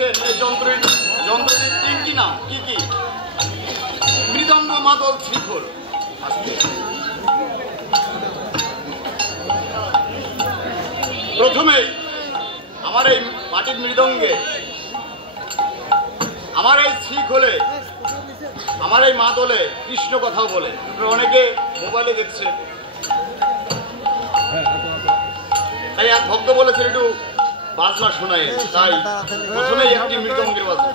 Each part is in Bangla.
দেখছেন এই যন্ত্রটির তিনটি নাম কি কি? মৃদঙ্গ, মাদল, শ্রীখোল। প্রথমেই আমার এই মাটির মৃদঙ্গে, আমার এই শ্রীখোলে, আমার এই মাদলে কৃষ্ণ কথাও বলে। অনেকে মোবাইলে দেখছেন, তাই এক ভক্ত বলেছেন একটু বাজনা শোনায়, তাই প্রথমেই একটি মৃদঙ্গের বাজনা।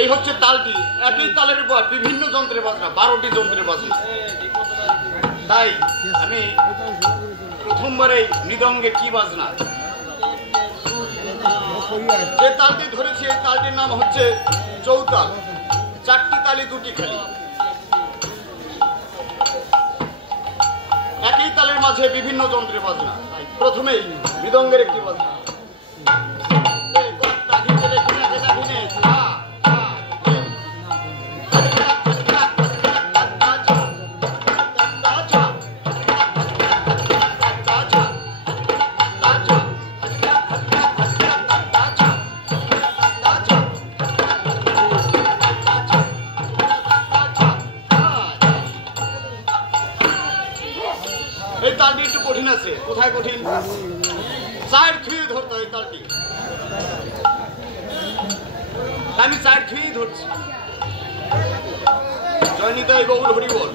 এই হচ্ছে তালটি, একই তালের উপর বিভিন্ন যন্ত্রের বাজনা, 12টি যন্ত্রের বাজনা। তাই আমি প্রথমবার এই মৃদঙ্গে কি বাজনা, যে তালটি ধরেছি এই তালটির নাম হচ্ছে চৌতাল। 4টি তালি 2টি খালি, একই তালের মাঝে বিভিন্ন যন্ত্রের বাজনা। প্রথমেই মৃদঙ্গের একটি বাজনা। এই তালটি একটু কঠিন আছে। কোথায় কঠিন? চার থুয়ে ধরতে হয় তালটি, আমি চার থুয়েই ধরছি। জয়নিতাই গৌর হরি বল।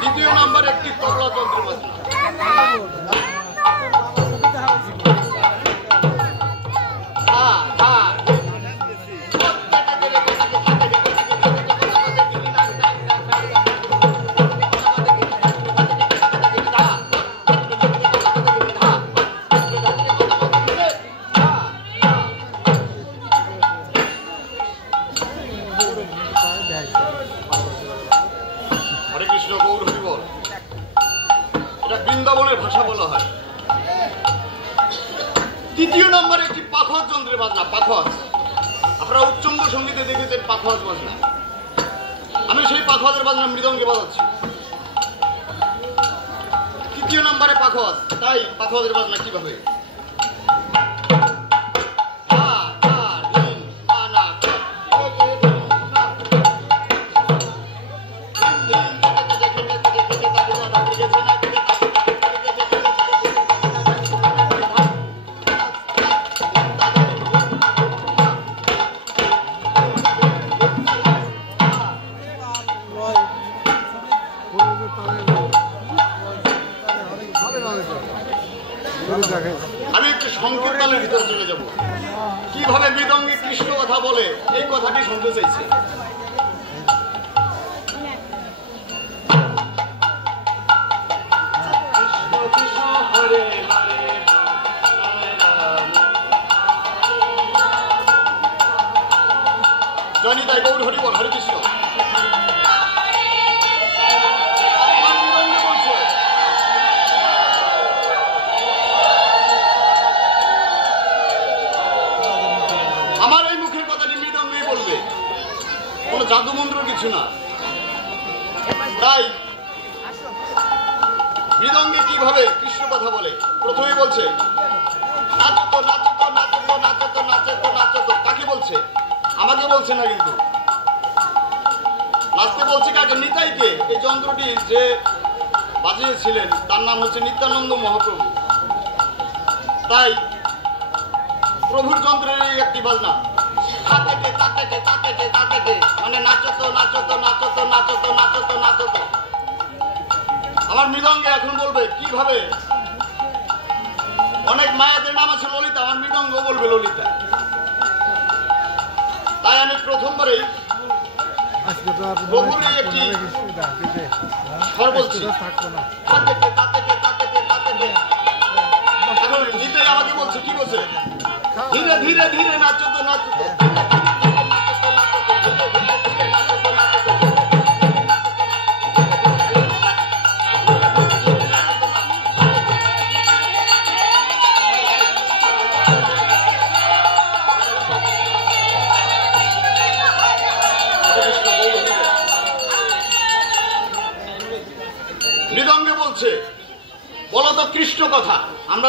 দ্বিতীয় নাম্বার একটি তবলা যন্ত্রের বাজনা। হরে কৃষ্ণ গৌর হরি বল। এটা বৃন্দাবনের ভাষা বলা হয়। তৃতীয় নম্বরে একটি পাখোয়াজ যন্ত্রের বাজনা। পাখোয়াজ আপনারা উচ্চঙ্গ সঙ্গীতে দেখেছেন পাখোয়াজ বাজনা, আমি সেই পাখোয়াজের বাজনা মৃদঙ্গে বাজাচ্ছি। তৃতীয় নম্বরে পাখোয়াজ, তাই পাখোয়াজের বাজনা কিভাবে? আমি একটু সংকীর্তনের ভিতরে চলে যাব। কিভাবে মৃদঙ্গে কৃষ্ণ কথা বলে এই কথাটি শুনতে চাইছে। জয়নিতাই গৌর হরি বল। হরে কৃষ্ণ। আমার এই মুখের কথাটি মৃদঙ্গই বলবে, কোন জাদু মন্ত্র কিছু না। তাই মৃদঙ্গে কিভাবে কৃষ্ণ কথা বলে? প্রথমেই বলছে নাচতো নাচতো নাচতো নাচতো নাচতো নাচতো। কাকে বলছে? আমাকে বলছে না, কিন্তু নাচতে বলছে কাকে? নিতাইকে। এই যন্ত্রটি যে বাজিয়েছিলেন তার নাম হচ্ছে নিত্যানন্দ মহাপ্রভু। তাই প্রভুর যন্ত্রের একটি বাজনা, মানে নাচতো নাচতো নাচতো নাচতো নাচতো নাচতো। আমার মৃদঙ্গে এখন বলবে কিভাবে। অনেক মায়াদের নাম আছে ললিতা, আমার মৃদঙ্গ বলবে ললিতা। তাই আমি প্রথমবারেই প্রভুর একটি স্বর বলছি। এখন নিতে আমাকে বলছে কি বলছে? ধীরে ধীরে ধীরে নাচতো নাচতো।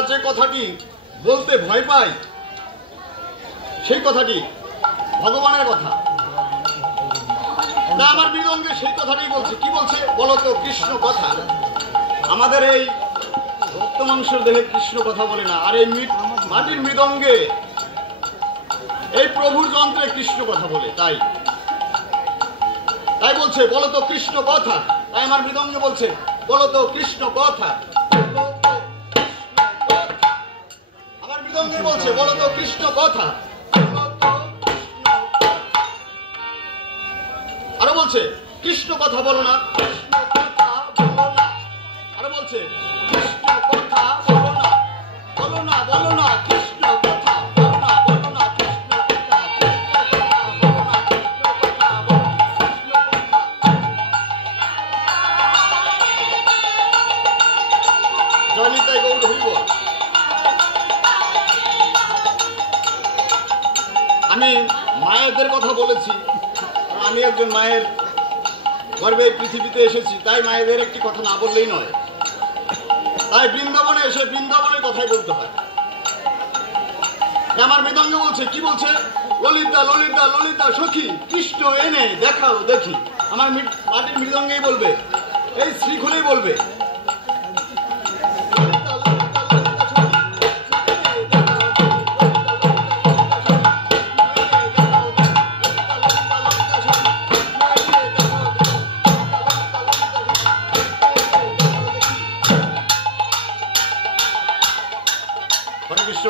যে কথাটি বলতে ভয় পায় সেই কথাটি ভগবানের কথা না, আমার মৃদঙ্গে সেই কথাটাই বলছে। কি বলছে বলতো? কৃষ্ণ কথা। আমাদের এই রক্ত মাংসের দেহে কৃষ্ণ কথা বলে না, আর এই মাটির মৃদঙ্গে এই প্রভুর যন্ত্রে কৃষ্ণ কথা বলে। তাই বলছে বলতো কৃষ্ণ কথা। তাই আমার মৃদঙ্গে বলছে বলতো কৃষ্ণ কথা। আমার মৃদঙ্গে বলছে বলতো কৃষ্ণ কথা। আরো বলছে কৃষ্ণ কথা বলো না, কৃষ্ণ কথা বলো না। আরো বলছে কৃষ্ণ কথা বলো না, বলো না, বলো না কৃষ্ণ কথা, বলো না, বলো না কৃষ্ণ কথা, বলো না কৃষ্ণ কথা, বলো না কৃষ্ণ কথা। জয় নিতাই গৌর হরি বল। আমি মায়েদের কথা বলেছি, আমি একজন মায়ের গর্ভে পৃথিবীতে এসেছি, তাই মায়েদের একটি কথা না বললেই নয়। তাই বৃন্দাবনে এসে বৃন্দাবনের কথাই বলতে হয়। আমার মৃদঙ্গ বলছে, কি বলছে? ললিতা ললিতা ললিতা সখী কৃষ্ণ এনে দেখাও দেখি। আমার মাটির মৃদঙ্গেই বলবে, এই শ্রীখুলেই বলবে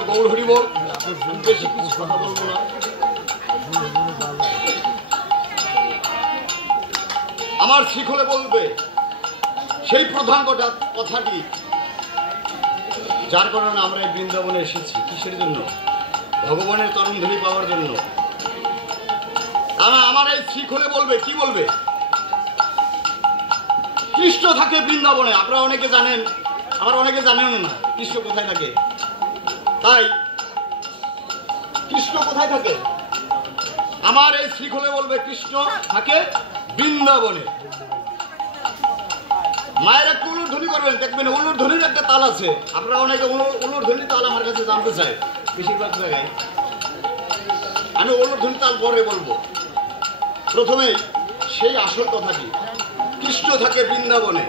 গৌর হরি বল। বেশি কিছু কথা বলবো না। আমার শিখলে বলবে সেই প্রধান কথাটি, যার কারণে আমরা এই বৃন্দাবনে এসেছি। কিসের জন্য? ভগবানের চরণধরি পাওয়ার জন্য। আমার এই শিখলে বলবে, কি বলবে? কৃষ্ণ থাকে বৃন্দাবনে। আপনারা অনেকে জানেন, আবার অনেকে জানেন না কৃষ্ণ কোথায় থাকে। তাই কৃষ্ণ কোথায় থাকে? আমার এই শ্রীখলে বলবে কৃষ্ণ থাকে বৃন্দাবনে। মায়ের একটু উলুর ধ্বনি করবেন, দেখবেন উলুর ধ্বনির একটা তাল আছে। আপনারা অনেকে উলুর ধ্বনির তাল আমার কাছে জানতে চাই বেশিরভাগ জায়গায়। আমি উলুর ধ্বনির তাল পরে বলবো। প্রথমে সেই আসল কথাটি, কৃষ্ণ থাকে বৃন্দাবনে।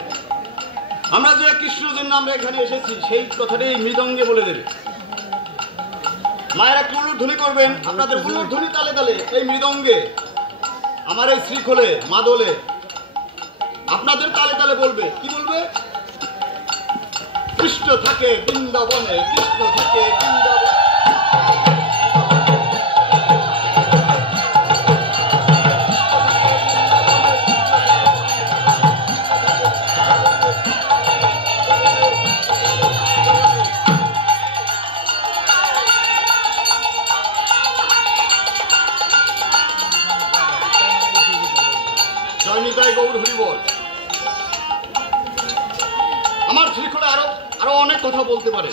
আমরা যে কৃষ্ণের জন্য আমরা এখানে এসেছি সেই কথাটি মৃদঙ্গে বলে দেবে। মায়ের একটু উলুর ধ্বনি করবেন, আপনাদের উলুর ধ্বনি তালে তালে এই মৃদঙ্গে আমার এই শ্রীখোলে মাদলে আপনাদের তালে তালে বলবে। কি বলবে? কৃষ্ণ থাকে বৃন্দাবনে, কৃষ্ণ থাকে বৃন্দাবনে। গৌর হরি বল। আমার শ্রীখোলে আরো অনেক কথা বলতে পারে,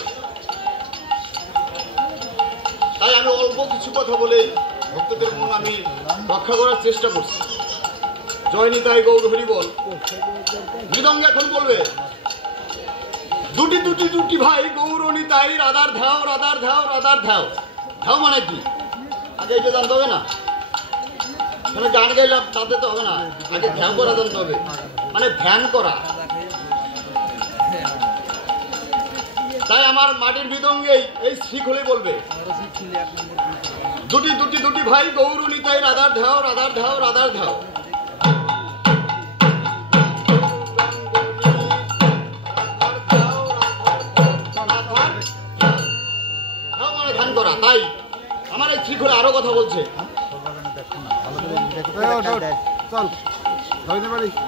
তাই আমি অল্প কিছু কথা বলে ভক্তদের মন আমি রক্ষা করার চেষ্টা করছি। জয় নিতাই গৌর হরি বল। মৃদঙ্গ এখন বলবে দুটি দুটি দুটি ভাই গৌর নিতাই রাধার ধাও রাধার ধাও রাধার ধাও। ধাও মানে কি? আগে এটা জানতে হবে না। গান গাইলাম তাতে তো হবে না, আগে ধ্যান করা জানতে হবে, মানে ধ্যান করা। তাই আমার মাটির মৃদঙ্গেই এই শ্রীখোলে বলবে দুটি দুটি দুটি ভাই গৌর নিতাই রাধার ধাও রাধার ধাও রাধার ধাও। মানে ধ্যান করা। তাই আমার এই শ্রীখোলে আরো কথা বলছে,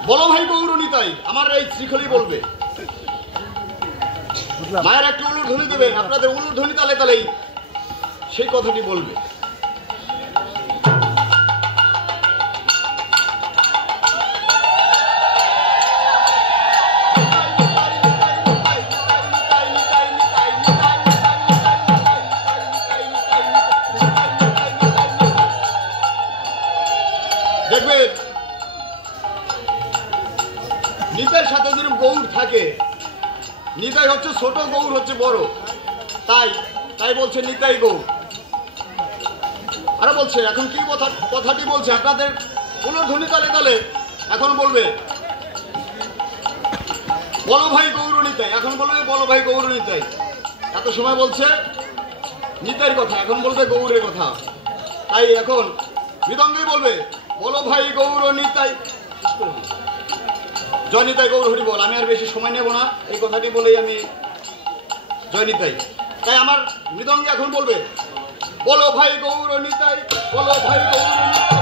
বলো ভাই গৌর নিতাই। আমার এই শ্রীখোলেই বলবে। মায়ের একটু উলুর ধ্বনি দেবেন, আপনাদের উলুর ধ্বনি তালে তালেই সেই কথাটি বলবে। দেখবেন নিতাইয়ের সাথে যেরকম গৌর থাকে, নিতাই হচ্ছে ছোট, গৌর হচ্ছে বড়। তাই তাই বলছে নিতাই গৌর। আরে বলছে এখন কি কথাটি বলছে আপনাদের পুনর্ধ্বনি তালে তালে এখন বলবে বলো ভাই গৌর নিতাই, এখন বলবে বলো ভাই গৌর নিতাই। এত সময় বলছে নিতাইয়ের কথা, এখন বলবে গৌরের কথা। তাই এখন মৃদঙ্গে বলবে বলো ভাই গৌর নিতাই। জয় নিতাই গৌর হরি বল। আমি আর বেশি সময় নেব না, এই কথাটি বলেই আমি জয় নিতাই। তাই আমার মৃদঙ্গে এখন বলবে বলো ভাই গৌর নিতাই, বলো ভাই গৌর নিতাই।